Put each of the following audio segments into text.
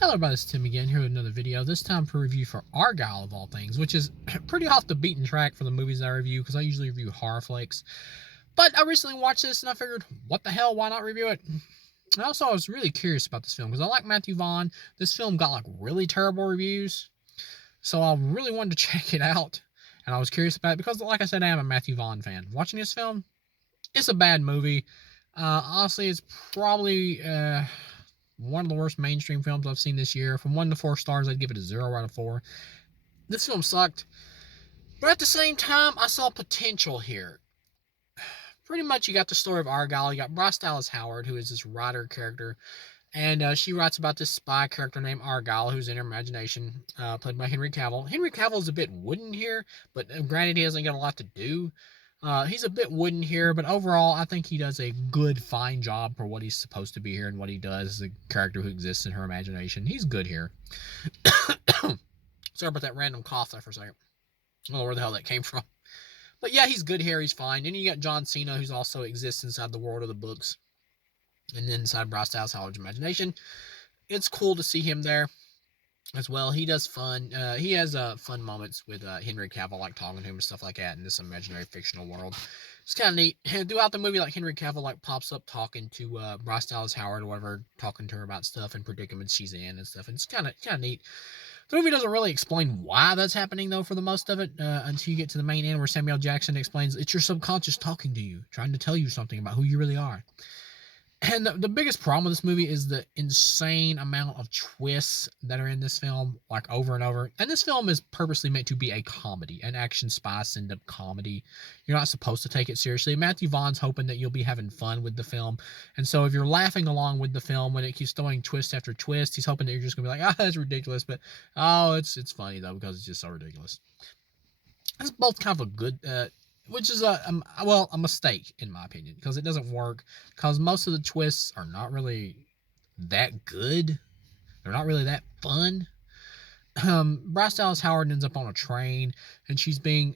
Hello everybody, it's Tim again, here with another video, this time for review for Argylle of all things, which is pretty off the beaten track for the movies I review, because I usually review horror flicks. But I recently watched this and I figured, what the hell, why not review it? And also, I was really curious about this film, because I like Matthew Vaughn. This film got like really terrible reviews, so I really wanted to check it out, and I was curious about it, because like I said, I am a Matthew Vaughn fan. Watching this film, it's a bad movie. Honestly, it's probably one of the worst mainstream films I've seen this year. From 1 to 4 stars, I'd give it a 0 out of 4. This film sucked, but at the same time, I saw potential here. Pretty much, you got the story of Argylle. You got Bryce Dallas Howard, who is this writer character, and she writes about this spy character named Argylle, who's in her imagination, played by Henry Cavill. Henry Cavill is a bit wooden here, but granted, he hasn't got a lot to do. He's a bit wooden here, but overall, I think he does a good, fine job for what he's supposed to be here and what he does as a character who exists in her imagination. He's good here. Sorry about that random cough there for a second. I don't know where the hell that came from. But yeah, he's good here. He's fine. Then you got John Cena, who's also exists inside the world of the books and inside Bryce Dallas Howard's imagination. It's cool to see him there as well. He does fun. He has fun moments with Henry Cavill, like talking to him and stuff like that in this imaginary fictional world. It's kind of neat. And throughout the movie, like Henry Cavill like pops up talking to Bryce Dallas Howard or whatever, talking to her about stuff and predicaments she's in and stuff. And it's kind of neat. The movie doesn't really explain why that's happening, though, for the most of it, until you get to the main end where Samuel Jackson explains it's your subconscious talking to you, trying to tell you something about who you really are. And the biggest problem with this movie is the insane amount of twists that are in this film, like over and over. And this film is purposely meant to be a comedy, an action spy send-up comedy. You're not supposed to take it seriously. Matthew Vaughn's hoping that you'll be having fun with the film. And so if you're laughing along with the film when it keeps throwing twist after twist, he's hoping that you're just going to be like, that's ridiculous. But, it's funny, though, because it's just so ridiculous. It's both kind of a good... which is a mistake in my opinion, because it doesn't work, because most of the twists are not really that good. They're not really that fun. Bryce Dallas Howard ends up on a train, and she's being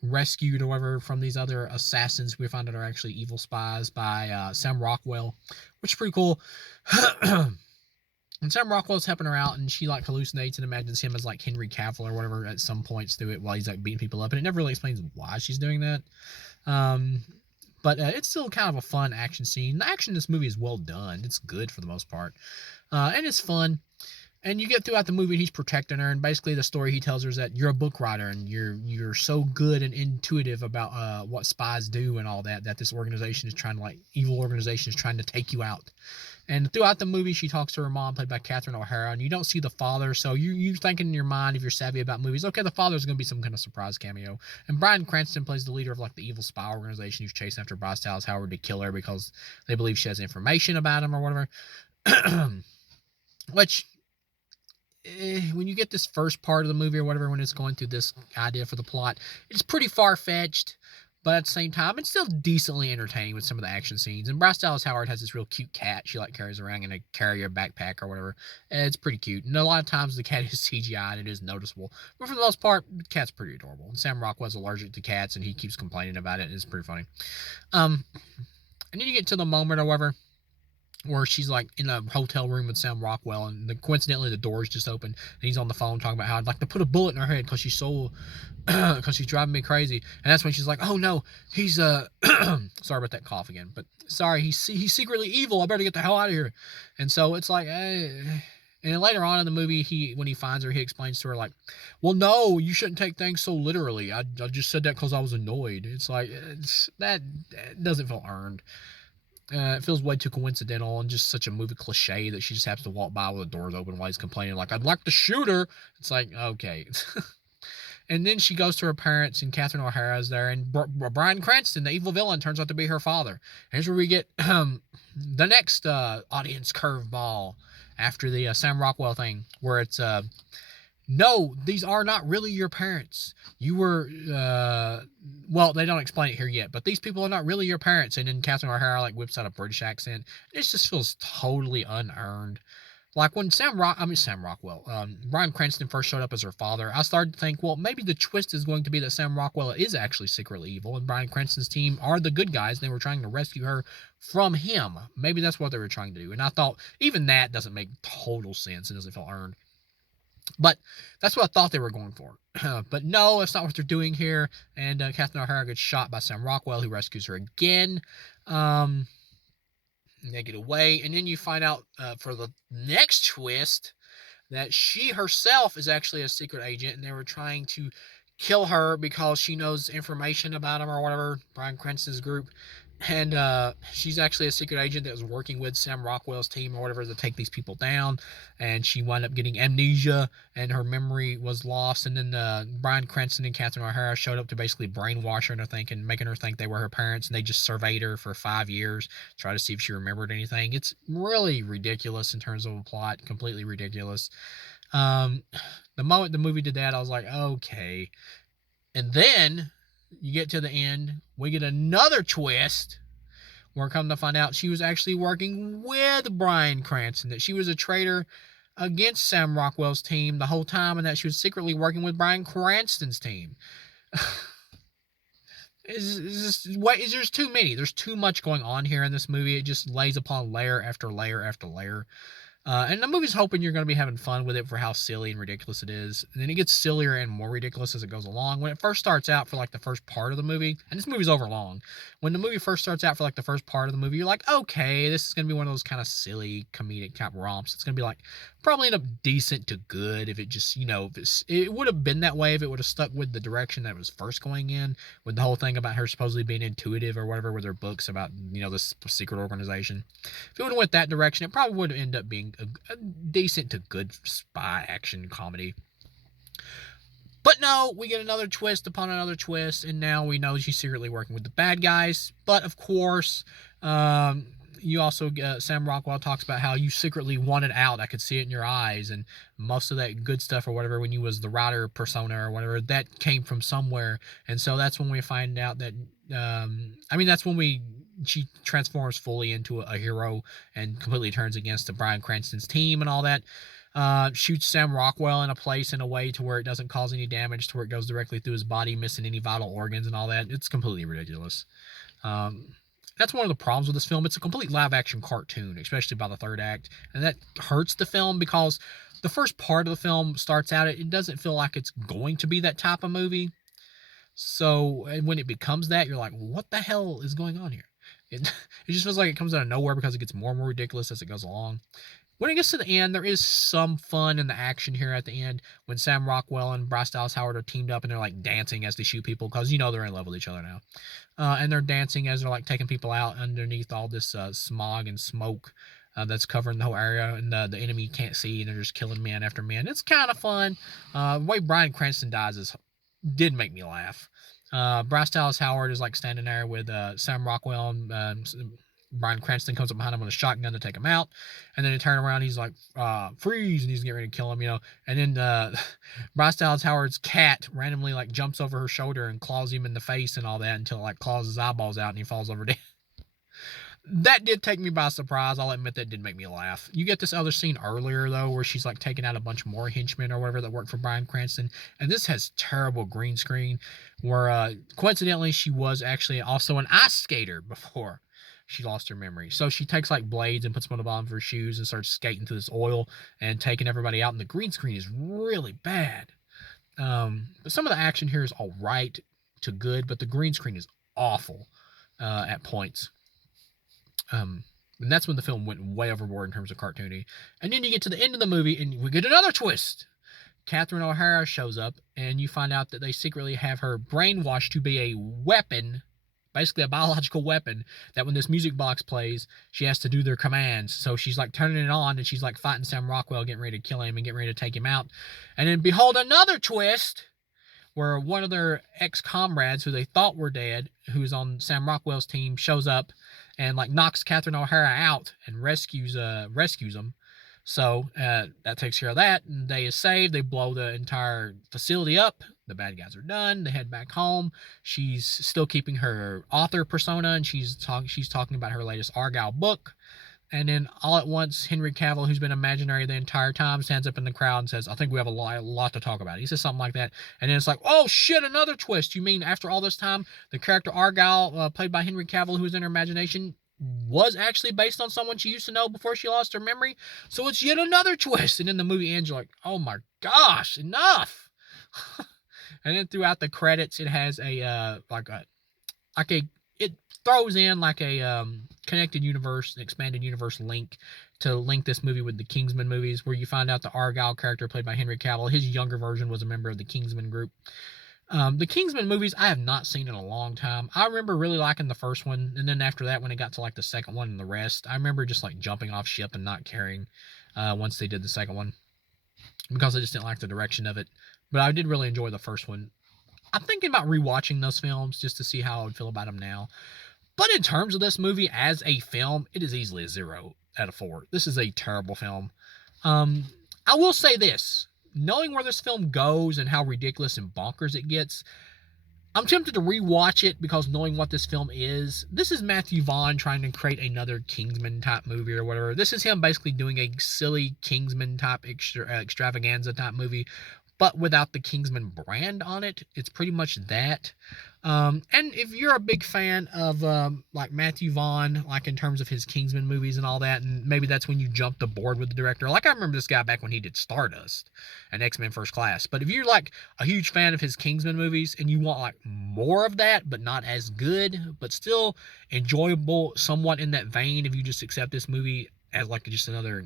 rescued or whatever from these other assassins we find out are actually evil spies by Sam Rockwell, which is pretty cool. And Sam Rockwell's helping her out, and she like hallucinates and imagines him as like Henry Cavill or whatever at some points through it while he's like beating people up, and it never really explains why she's doing that. But it's still kind of a fun action scene. The action in this movie is well done. It's good for the most part, and it's fun. And you get throughout the movie, he's protecting her, and basically the story he tells her is that you're a book writer, and you're so good and intuitive about what spies do and all that this organization is trying to evil organization is trying to take you out. And throughout the movie, she talks to her mom, played by Catherine O'Hara, and you don't see the father, so you thinking in your mind, if you're savvy about movies, okay, the father's going to be some kind of surprise cameo. And Bryan Cranston plays the leader of the evil spy organization who's chasing after Bryce Dallas Howard to kill her because they believe she has information about him or whatever. Which, when you get this first part of the movie or whatever, when it's going through this idea for the plot, it's pretty far-fetched. But at the same time, it's still decently entertaining with some of the action scenes. And Bryce Dallas Howard has this real cute cat she carries around in a carrier backpack or whatever. And it's pretty cute. And a lot of times the cat is CGI and it is noticeable. But for the most part, the cat's pretty adorable. And Sam Rockwell's allergic to cats and he keeps complaining about it. And it's pretty funny. And then you get to the moment or whatever where she's in a hotel room with Sam Rockwell, and coincidentally the door's just open, and he's on the phone talking about how I'd like to put a bullet in her head because she's so, because she's driving me crazy. And that's when she's like, oh no, he's sorry about that cough again, but sorry, he's secretly evil. I better get the hell out of here. And so it's like, and then later on in the movie, when he finds her, he explains to her well, no, you shouldn't take things so literally. I just said that because I was annoyed. It's that doesn't feel earned. It feels way too coincidental and just such a movie cliche that she just happens to walk by with the doors open while he's complaining, I'd like to shoot her. It's okay. And then she goes to her parents, and Catherine O'Hara's there, and Bryan Cranston, the evil villain, turns out to be her father. Here's where we get the next audience curveball after the Sam Rockwell thing, where it's no, these are not really your parents. You were, they don't explain it here yet, but these people are not really your parents. And then Catherine O'Hara whips out a British accent. It just feels totally unearned. Like when Sam Rockwell, Bryan Cranston first showed up as her father, I started to think, well, maybe the twist is going to be that Sam Rockwell is actually secretly evil, and Bryan Cranston's team are the good guys, and they were trying to rescue her from him. Maybe that's what they were trying to do. And I thought, even that doesn't make total sense and doesn't feel earned. But that's what I thought they were going for. But no, that's not what they're doing here. And Catherine O'Hara gets shot by Sam Rockwell, who rescues her again. They get away, and then you find out for the next twist that she herself is actually a secret agent, and they were trying to kill her because she knows information about him or whatever, Bryan Cranston's group. And she's actually a secret agent that was working with Sam Rockwell's team or whatever to take these people down. And she wound up getting amnesia, and her memory was lost. And then Bryan Cranston and Catherine O'Hara showed up to basically brainwash her into thinking, making her think they were her parents. And they just surveyed her for 5 years, try to see if she remembered anything. It's really ridiculous in terms of a plot, completely ridiculous. The moment the movie did that, I was like, okay. And then you get to the end, we get another twist. We're coming to find out she was actually working with Bryan Cranston, that she was a traitor against Sam Rockwell's team the whole time, and that she was secretly working with Bryan Cranston's team. There's just too many. There's too much going on here in this movie. It just lays upon layer after layer after layer. And the movie's hoping you're going to be having fun with it for how silly and ridiculous it is. And then it gets sillier and more ridiculous as it goes along. When it first starts out for like the first part of the movie, and this movie's over long, when the movie first starts out for like the first part of the movie, you're like, okay, this is going to be one of those kind of silly comedic type romps. It's going to be like probably end up decent to good if it just, it would have been that way if it would have stuck with the direction that it was first going in, with the whole thing about her supposedly being intuitive or whatever with her books about, this secret organization. If it would have went that direction, it probably would end up being a decent to good spy action comedy. But no, we get another twist upon another twist, and now we know she's secretly working with the bad guys. But of course, you also Sam Rockwell talks about how you secretly wanted out. I could see it in your eyes, and most of that good stuff or whatever, when you was the writer persona or whatever, that came from somewhere. And so that's when we find out that that's when she transforms fully into a hero and completely turns against the Bryan Cranston's team and all that. Shoots Sam Rockwell in a place in a way to where it doesn't cause any damage, to where it goes directly through his body, missing any vital organs and all that. It's completely ridiculous. That's one of the problems with this film. It's a complete live-action cartoon, especially by the third act, and that hurts the film because the first part of the film starts out, it doesn't feel like it's going to be that type of movie. So, and when it becomes that, you're like, what the hell is going on here? It just feels like it comes out of nowhere because it gets more and more ridiculous as it goes along. When it gets to the end, there is some fun in the action here at the end when Sam Rockwell and Bryce Dallas Howard are teamed up and they're like dancing as they shoot people because they're in love with each other now. And they're dancing as they're like taking people out underneath all this smog and smoke that's covering the whole area, and the enemy can't see, and they're just killing man after man. It's kind of fun. The way Bryan Cranston dies did make me laugh. Bryce Dallas Howard is like standing there with Sam Rockwell, and Bryan Cranston comes up behind him with a shotgun to take him out, and then they turn around, he's like, freeze, and he's getting ready to kill him, and then Bryce Dallas Howard's cat randomly like jumps over her shoulder and claws him in the face and all that until it like claws his eyeballs out and he falls over dead. That did take me by surprise. I'll admit that did make me laugh. You get this other scene earlier, though, where she's like taking out a bunch more henchmen or whatever that worked for Bryan Cranston. And this has terrible green screen where coincidentally she was actually also an ice skater before she lost her memory. So she takes like blades and puts them on the bottom of her shoes and starts skating through this oil and taking everybody out. And the green screen is really bad. But some of the action here is all right to good, but the green screen is awful at points. And that's when the film went way overboard in terms of cartoony. And then you get to the end of the movie and we get another twist. Catherine O'Hara shows up and you find out that they secretly have her brainwashed to be a weapon, basically a biological weapon, that when this music box plays, she has to do their commands. So she's like turning it on and she's like fighting Sam Rockwell, getting ready to kill him and getting ready to take him out. And then behold another twist where one of their ex-comrades who they thought were dead, who's on Sam Rockwell's team, shows up and like knocks Catherine O'Hara out and rescues them. So that takes care of that. And day is saved. They blow the entire facility up. The bad guys are done. They head back home. She's still keeping her author persona, and she's talking about her latest Argylle book. And then all at once, Henry Cavill, who's been imaginary the entire time, stands up in the crowd and says, I think we have a lot to talk about. He says something like that. And then it's like, oh shit, another twist. You mean after all this time, the character Argylle, played by Henry Cavill, who was in her imagination, was actually based on someone she used to know before she lost her memory? So it's yet another twist. And then the movie ends, you're like, oh my gosh, enough. And then throughout the credits, it has it throws in like a connected universe, expanded universe link to link this movie with the Kingsman movies, where you find out the Argylle character played by Henry Cavill, his younger version, was a member of the Kingsman group. The Kingsman movies I have not seen in a long time. I remember really liking the first one, and then after that, when it got to like the second one and the rest, I remember just like jumping off ship and not caring once they did the second one, because I just didn't like the direction of it. But I did really enjoy the first one. I'm thinking about rewatching those films just to see how I would feel about them now. But in terms of this movie as a film, it is easily a 0 out of 4. This is a terrible film. I will say this. Knowing where this film goes and how ridiculous and bonkers it gets, I'm tempted to rewatch it, because knowing what this film is, this is Matthew Vaughn trying to create another Kingsman type movie or whatever. This is him basically doing a silly Kingsman type extravaganza type movie, but without the Kingsman brand on it. It's pretty much that. And if you're a big fan of like Matthew Vaughn, like in terms of his Kingsman movies and all that, and maybe that's when you jumped aboard with the director. Like I remember this guy back when he did Stardust and X-Men First Class. But if you're like a huge fan of his Kingsman movies and you want like more of that, but not as good, but still enjoyable, somewhat in that vein, if you just accept this movie as like just another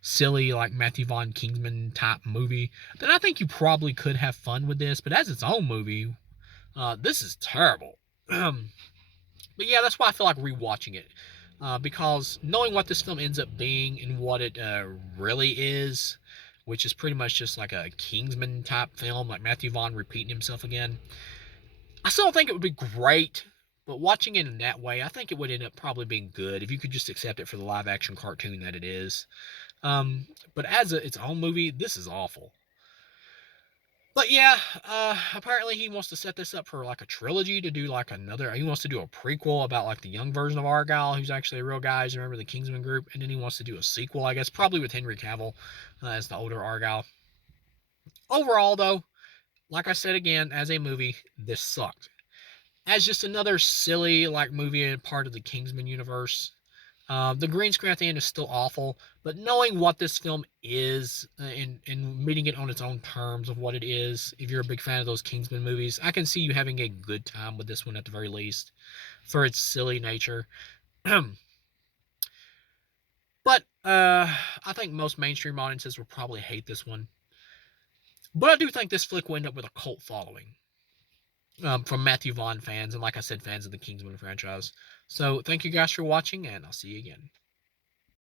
silly like Matthew Vaughn Kingsman type movie, then I think you probably could have fun with this. But as its own movie, this is terrible. But yeah, that's why I feel like rewatching it, because knowing what this film ends up being and what it really is, which is pretty much just like a Kingsman type film, like Matthew Vaughn repeating himself again, I still don't think it would be great. But watching it in that way, I think it would end up probably being good if you could just accept it for the live action cartoon that it is. But as its own movie, this is awful. But yeah, apparently he wants to set this up for like a trilogy, to do like another. He wants to do a prequel about like the young version of Argylle, who's actually a real guy. As you remember the Kingsman group, and then he wants to do a sequel, I guess, probably with Henry Cavill as the older Argylle. Overall, though, like I said again, as a movie, this sucked. As just another silly like movie and part of the Kingsman universe, the green screen at the end is still awful, but knowing what this film is, and meeting it on its own terms of what it is, if you're a big fan of those Kingsman movies, I can see you having a good time with this one at the very least, for its silly nature. But I think most mainstream audiences will probably hate this one. But I do think this flick will end up with a cult following. From Matthew Vaughn fans, and like I said, fans of the Kingsman franchise. So thank you guys for watching, and I'll see you again.